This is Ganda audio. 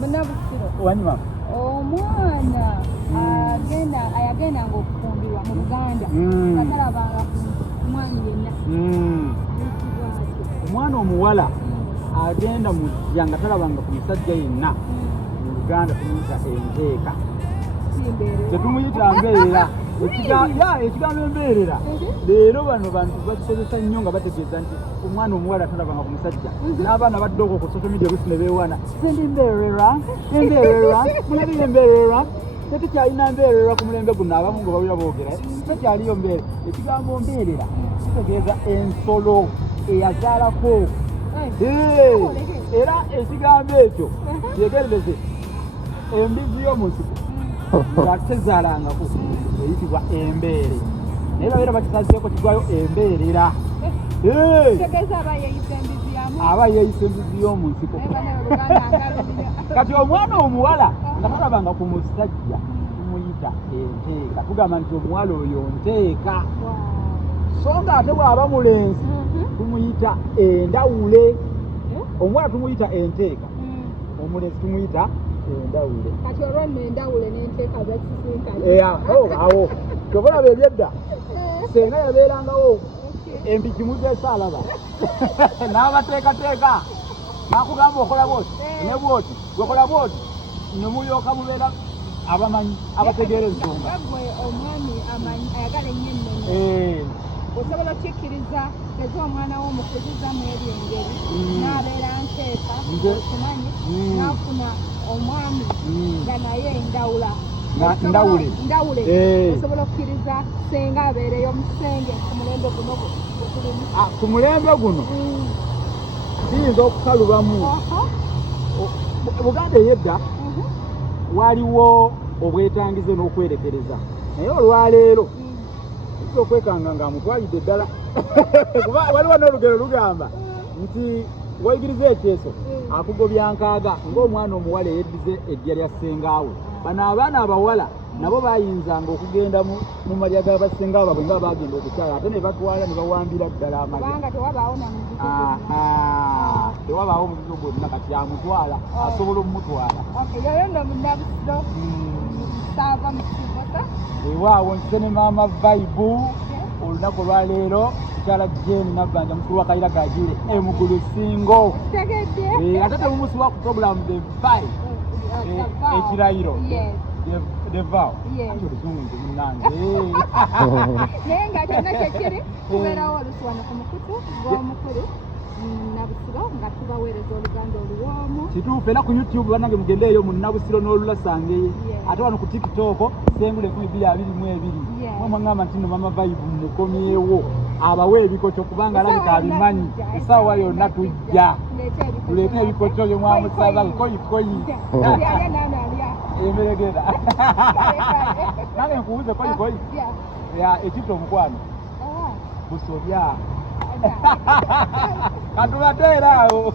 Munabusiro. Wanyuma. Omwana ayagenda ng'okufumbirwa mu Buganda. Katalabanga ku mwanyi yenna. Omwana omuwala agenda mu ddya nga talabanga ku musajja yenna mu Buganda tumuyita enteeka. Tetumuyita mbeerera. Ekigambo embeerera leero bano bantu bakikozesa nnyo nga bategeeza nti omwana omuwala talabanga ku musajja. N'abaana badde ku social media bwe beewaana sendi mbeerera mulabire embeerera tetukyalina mbeerera ku mulembe guno abamu nga bawulira boogera tekyaliyo mbeerera. Ekigambo mbeerera kitegeeza ensolo eyazaalako. Era ekigambo ekyo kyegerereze embizi y'omu nsiko nga tezaalangako eyitibwa embeere. Naye babeera bakisazeeko kigwayo embeerera. Aba yeeyisa embizi y'omu nsiko. Kati omwana omuwala nga talabanga ku musajja tumuyita enteeka. Tugamba nti omuwala oyo nteeka. So nga ate bw'aba mulenzi tumuyita endawule. Omuwala tumuyita enteeka, omulenzi tumuyita endawule. Kati olwo nno endawule n'enteeka zakisinkanye. Awo tobalaba ebyedda senga yabeerangawo empiki muzeesaalaba n'abateekateeka nakugamba okola bwoti ne bwoti gwekola bwoti ne mulyoka mubeera abamanyi abategeera ensonga. Gwe omwami ayagala ennyo ennono osobola okikkiriza eza omwana wo mukuzizamu ebyo engeri n'abeera nteeka okimanyi n'afuna omwami nga naye ndawule osobola okukkiriza senga abeereyo mu kisenge ku mulembe guno ogulimu. Ku mulembe guno kiyinza okukalubamu. Buganda ey'edda waliwo obwetangize n'okwerekereza naye olwaleero okwekanga nga amutwalidde ddala. Kuba waliwo n'olugero lugamba nti wayigiriza ekyeso akugobya nkaaga ng'omwana omuwala eyeddize ejja lya ssengaawe. Bano abaana abawala nabo bayinzanga okugenda mu malya g'abassenga baabwe nga bagenda okukyala ate ne batwala ne bawambira ddala amalya. Tewabaawo muzizo gwonna kati amutwala asobola omutwala. Yoyo nno Munabusiro saava mu kibota. Ewaawo nkise ne maama Vaibu olunaku olwaleero mukyala Jane Nabbanja mukulu wa Kayira Gajire emugulu singo. Ate temumusiba ku programu The Vow ekirayiro The Vow oluzungu nti munnange naye nga kyonna kyekiri kubeerawo olusi wano ku mukutu gw'omukulu Munabusiro nga tubaweereza oluganda oluwoomu. Kituufu era ku YouTube bannange mugendeeyo Munabusiro n'olulasange. Ate wano ku TikTok Sengule 2022 mwamwangamba nti nno Mama Vibe mukomyewo abawe ebikoco kubanga alabika abimanyi essaawa yonna tujja tuleete ebikoco bye mwamusaba koyikoyi emberegera nange nkubuuze koyikoyi ekitto omukwano busobya katulateeraawo.